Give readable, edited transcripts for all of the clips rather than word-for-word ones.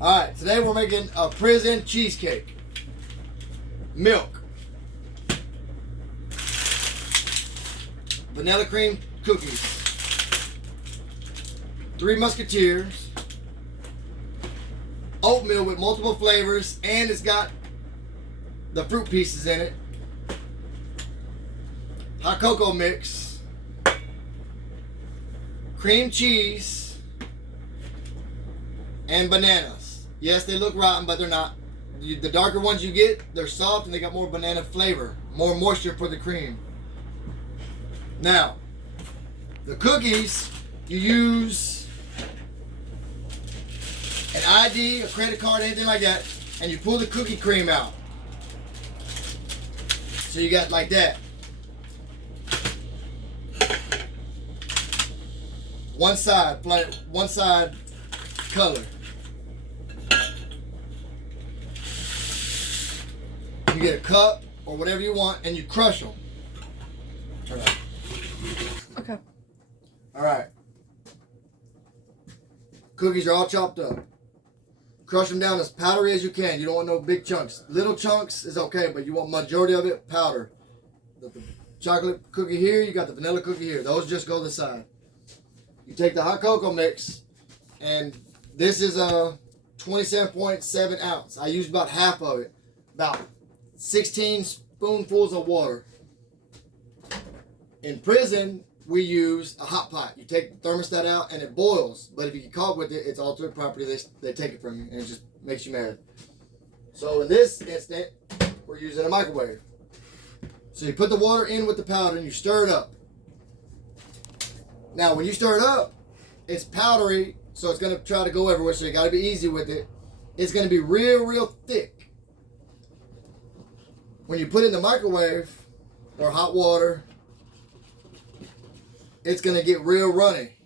Alright, today we're making a prison cheesecake. Milk. Vanilla cream cookies. 3 Musketeers. Oatmeal with multiple flavors, and it's got the fruit pieces in it. Hot cocoa mix. Cream cheese. And bananas. Yes, they look rotten, but they're not. The darker ones you get, they're soft and they got more banana flavor, more moisture for the cream. Now, the cookies, you use an ID, a credit card, anything like that, and you pull the cookie cream out. So you got like that. One side color. You get a cup or whatever you want and you crush them. Turn on. Okay. Alright. Cookies are all chopped up. Crush them down as powdery as you can. You don't want no big chunks. Little chunks is okay, but you want majority of it powder. The chocolate cookie here, you got the vanilla cookie here. Those just go to the side. You take the hot cocoa mix, and this is a 27.7 ounce. I used about half of it. About 16 spoonfuls of water. In prison, we use a hot pot. You take the thermostat out and it boils. But if you get caught with it, it's altered property. They take it from you and it just makes you mad. So in this instant, we're using a microwave. So you put the water in with the powder and you stir it up. Now when you stir it up, it's powdery, so it's going to try to go everywhere. So you got to be easy with it. It's going to be real thick. When you put it in the microwave or hot water, it's going to get real runny.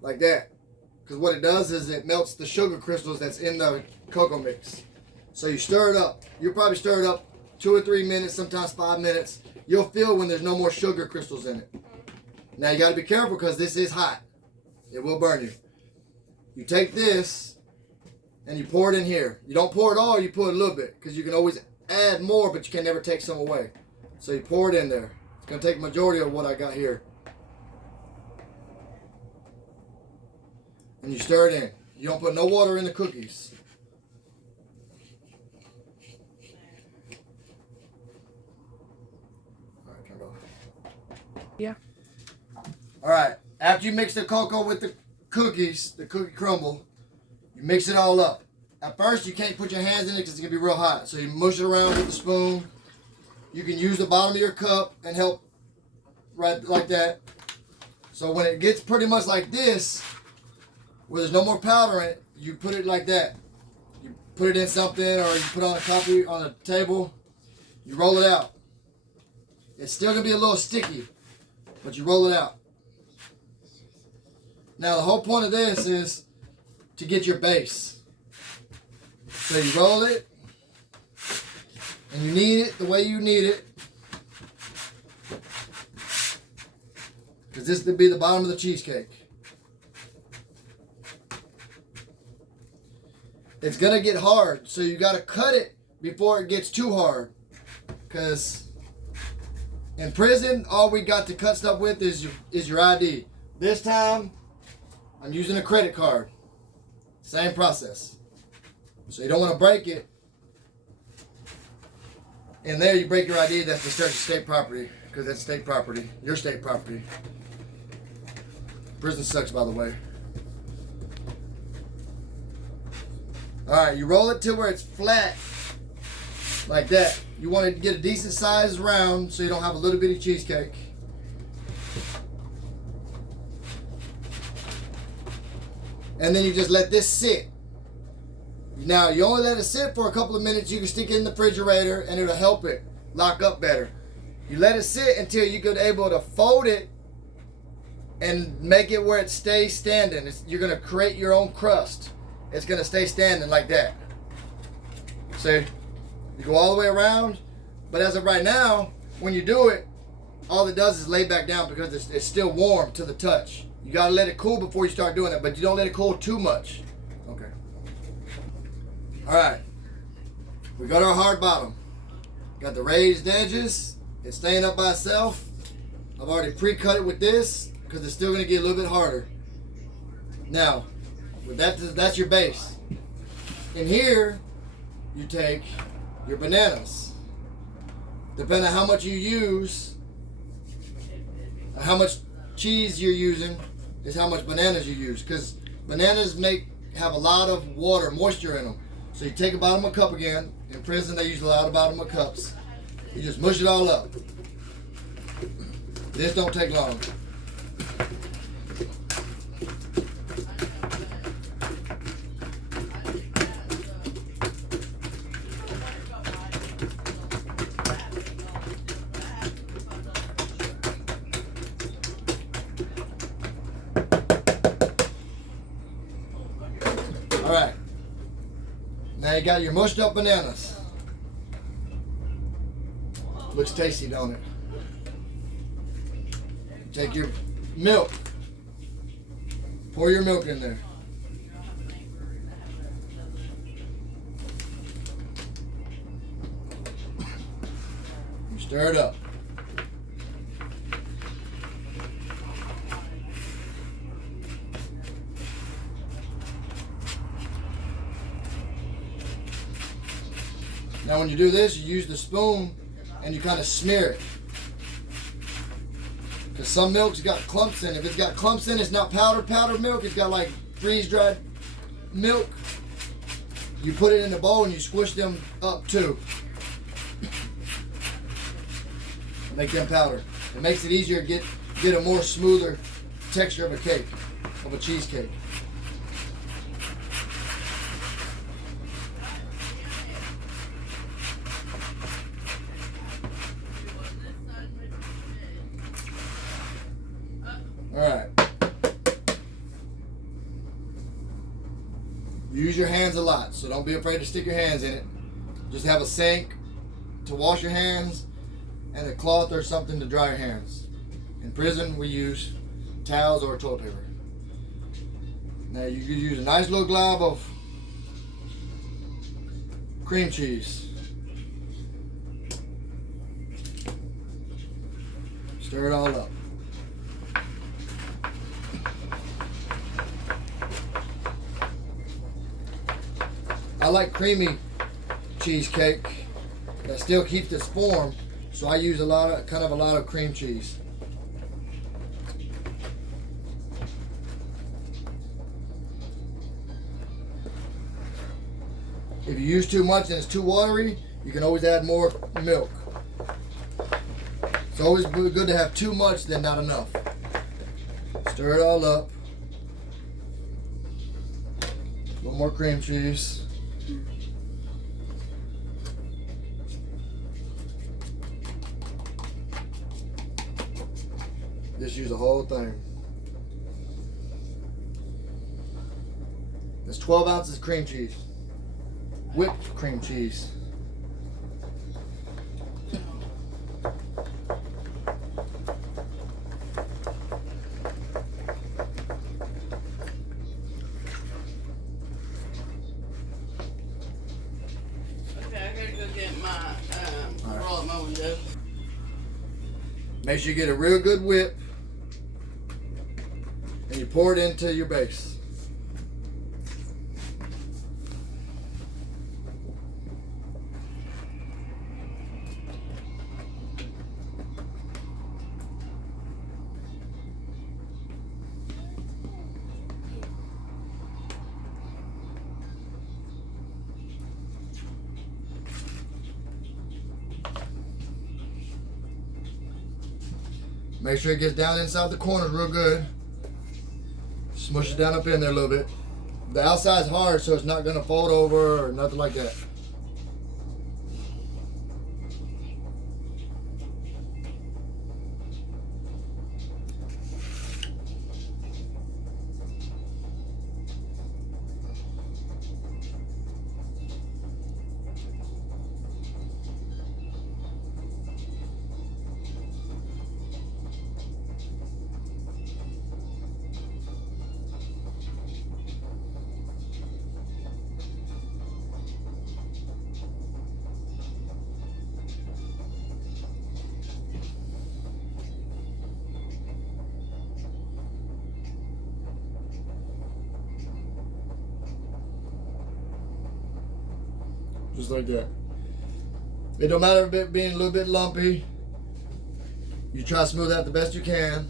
Like that. Because what it does is it melts the sugar crystals that's in the cocoa mix. So you stir it up. You'll probably stir it up 2 or 3 minutes, sometimes 5 minutes. You'll feel when there's no more sugar crystals in it. Now you got to be careful because this is hot. It will burn you. You take this and you pour it in here. You don't pour it all, you pour it a little bit. Because you can always add more, but you can never take some away. So you pour it in there. It's going to take the majority of what I got here. And you stir it in. You don't put no water in the cookies. All right, turn it off. Yeah. All right. After you mix the cocoa with the cookies, the cookie crumble, you mix it all up. At first, you can't put your hands in it because it's going to be real hot. So you mush it around with the spoon. You can use the bottom of your cup and help right like that. So when it gets pretty much like this, where there's no more powder in it, you put it like that. You put it in something or you put it on a copy on a table. You roll it out. It's still going to be a little sticky, but you roll it out. Now the whole point of this is to get your base. So you roll it, and you knead it the way you need it. Because this would be the bottom of the cheesecake. It's going to get hard, so you got to cut it before it gets too hard. Because in prison, all we got to cut stuff with is your ID. This time, I'm using a credit card. Same process. So you don't want to break it. And there you break your ID, that's disturbing state property. Because that's state property. Your state property. Prison sucks, by the way. Alright, you roll it till where it's flat. Like that. You want it to get a decent size round so you don't have a little bitty cheesecake. And then you just let this sit. Now, you only let it sit for a couple of minutes. You can stick it in the refrigerator and it'll help it lock up better. You let it sit until you get able to fold it and make it where it stays standing. You're going to create your own crust. It's going to stay standing like that. See? You go all the way around. But as of right now, when you do it, all it does is lay back down because it's still warm to the touch. You got to let it cool before you start doing it, but you don't let it cool too much. Okay. All right, we got our hard bottom. Got the raised edges. It's staying up by itself. I've already pre-cut it with this because it's still going to get a little bit harder. Now, with that's your base. In here, you take your bananas. Depending on how much you use, or how much cheese you're using, is how much bananas you use. Because bananas have a lot of water, moisture in them. So you take a bottom of a cup again. In prison, they use a lot of bottom of cups. You just mush it all up. This don't take long. All right. Now you got your mushed up bananas. Looks tasty, don't it? Take your milk. Pour your milk in there. You stir it up. Now when you do this, you use the spoon and you kind of smear it. Because some milk's got clumps in it. If it's got clumps in it, it's not powdered milk. It's got like freeze-dried milk. You put it in the bowl and you squish them up too. Make them powder. It makes it easier to get a more smoother texture of a cake, of a cheesecake. Alright. Use your hands a lot, so don't be afraid to stick your hands in it. Just have a sink to wash your hands and a cloth or something to dry your hands. In prison, we use towels or toilet paper. Now you can use a nice little glob of cream cheese. Stir it all up. I like creamy cheesecake that still keeps its form, so I use a lot of cream cheese. If you use too much and it's too watery, you can always add more milk. It's always good to have too much than not enough. Stir it all up. A little more cream cheese. Just use the whole thing. That's 12 ounces cream cheese. Whipped cream cheese. Roll up my window. Make sure you get a real good whip and you pour it into your base. Make sure it gets down inside the corners real good. Smush it down up in there a little bit. The outside's hard, so it's not going to fold over or nothing like that. Just like that. It don't matter if it being a little bit lumpy. You try to smooth out the best you can.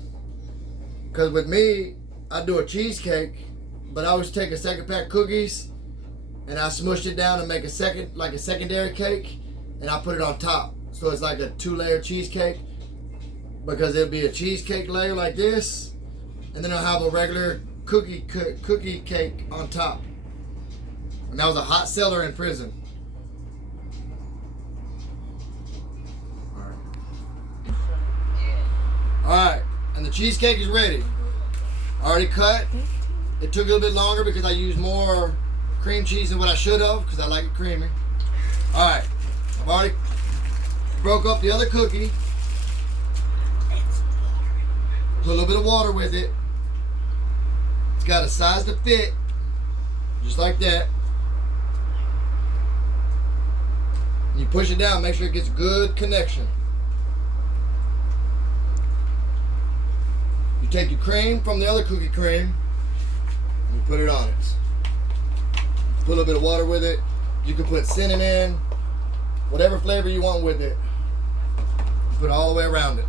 Because with me, I do a cheesecake, but I always take a second pack cookies and I smush it down and make a secondary cake, and I put it on top. So it's like a 2-layer cheesecake, because it'll be a cheesecake layer like this, and then I'll have a regular cookie cake on top. And that was a hot seller in prison. Alright, and the cheesecake is ready. Already cut. It took a little bit longer because I used more cream cheese than what I should have, because I like it creamy. Alright, I've already broke up the other cookie. Put a little bit of water with it. It's got a size to fit, just like that. And you push it down, make sure it gets good connection. You take your cream from the other cookie cream and you put it on it. Put a little bit of water with it. You can put cinnamon, whatever flavor you want with it. You put it all the way around it.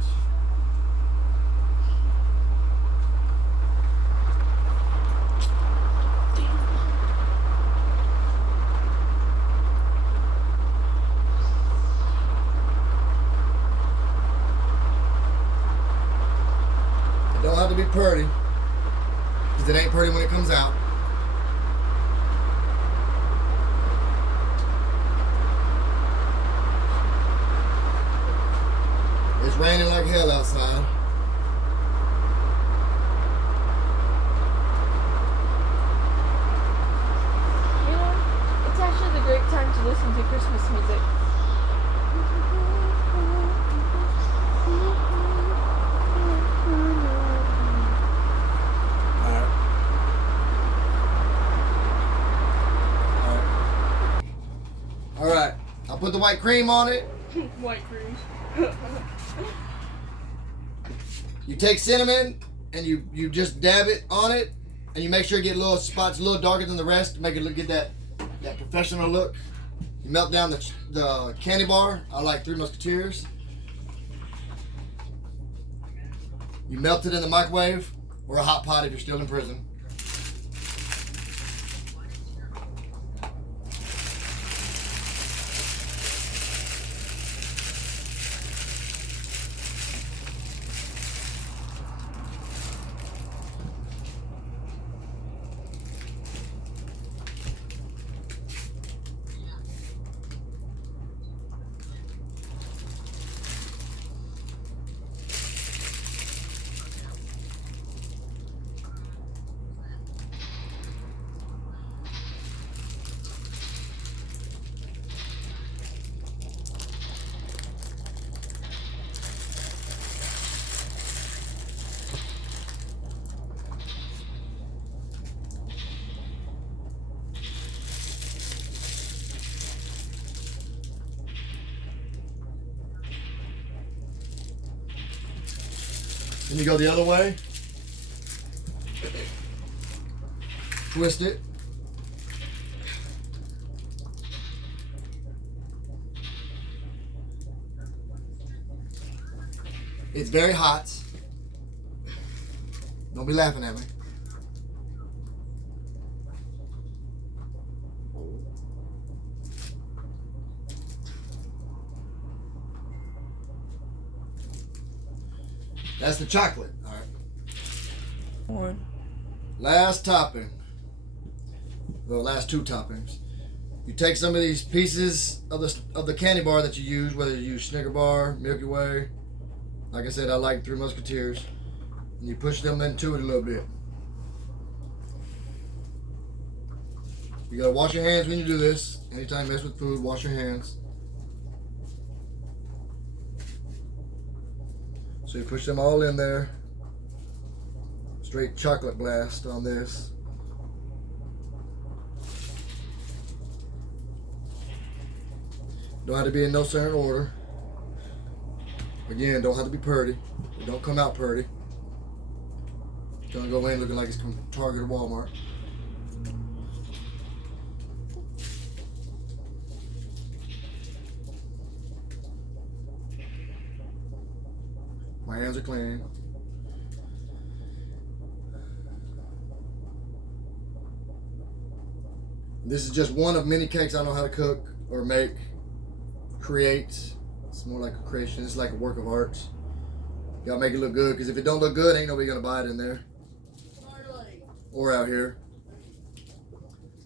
It don't have to be pretty, because it ain't pretty when it comes out. It's raining like hell outside. You know, it's actually the great time to listen to Christmas music. Alright, I'll put the white cream on it. White cream. You take cinnamon and you just dab it on it, and you make sure you get little spots a little darker than the rest to make it get that professional look. You melt down the candy bar. I like Three Musketeers. You melt it in the microwave or a hot pot if you're still in prison. Then you go the other way. Twist it. It's very hot. Don't be laughing at me. That's the chocolate. All right. One. Last topping. Well, last two toppings. You take some of these pieces of the candy bar that you use, whether you use Snicker bar, Milky Way. Like I said, I like Three Musketeers. And you push them into it a little bit. You gotta wash your hands when you do this. Anytime you mess with food, wash your hands. So you push them all in there. Straight chocolate blast on this. Don't have to be in no certain order. Again, don't have to be pretty. It don't come out pretty. Don't go in looking like it's from Target or Walmart. My hands are clean. This is just one of many cakes I know how to cook or make, create. It's more like a creation. It's like a work of art. You gotta make it look good, because if it don't look good, ain't nobody gonna buy it in there. Or out here.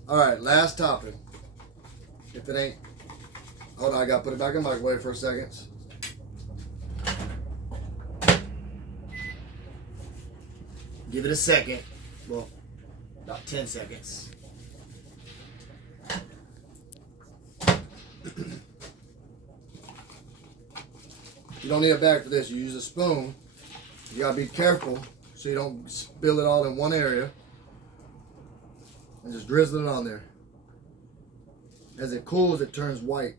Alright, last topping. If it ain't... Hold on, I gotta put it back in the microwave for a second. Give it a second. Well, about 10 seconds. You don't need a bag for this. You use a spoon. You gotta be careful so you don't spill it all in one area. And just drizzle it on there. As it cools, it turns white.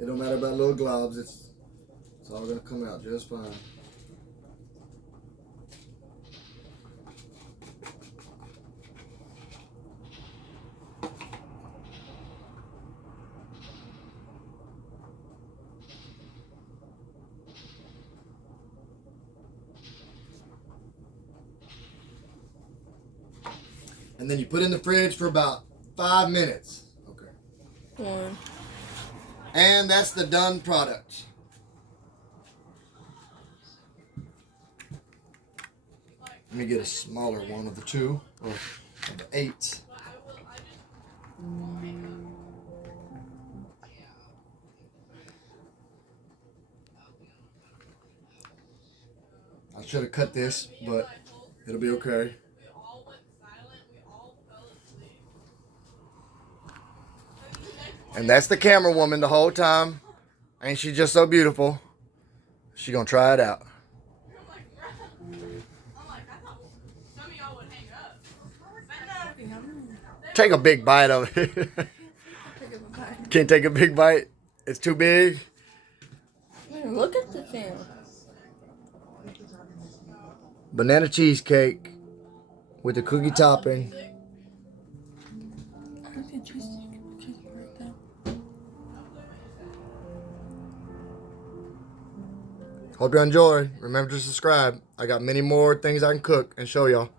It don't matter about little globs. It's all gonna come out just fine. And then you put it in the fridge for about 5 minutes. Okay. 1. And that's the done product. Let me get a smaller one of the 2, or of the 8. I should have cut this, but it'll be okay. And that's the camera woman the whole time. Ain't she just so beautiful? She gonna try it out. Take a big bite of it. Can't take a big bite? It's too big? Man, look at the thing. Banana cheesecake with the cookie topping. Hope you enjoy. Remember to subscribe. I got many more things I can cook and show y'all.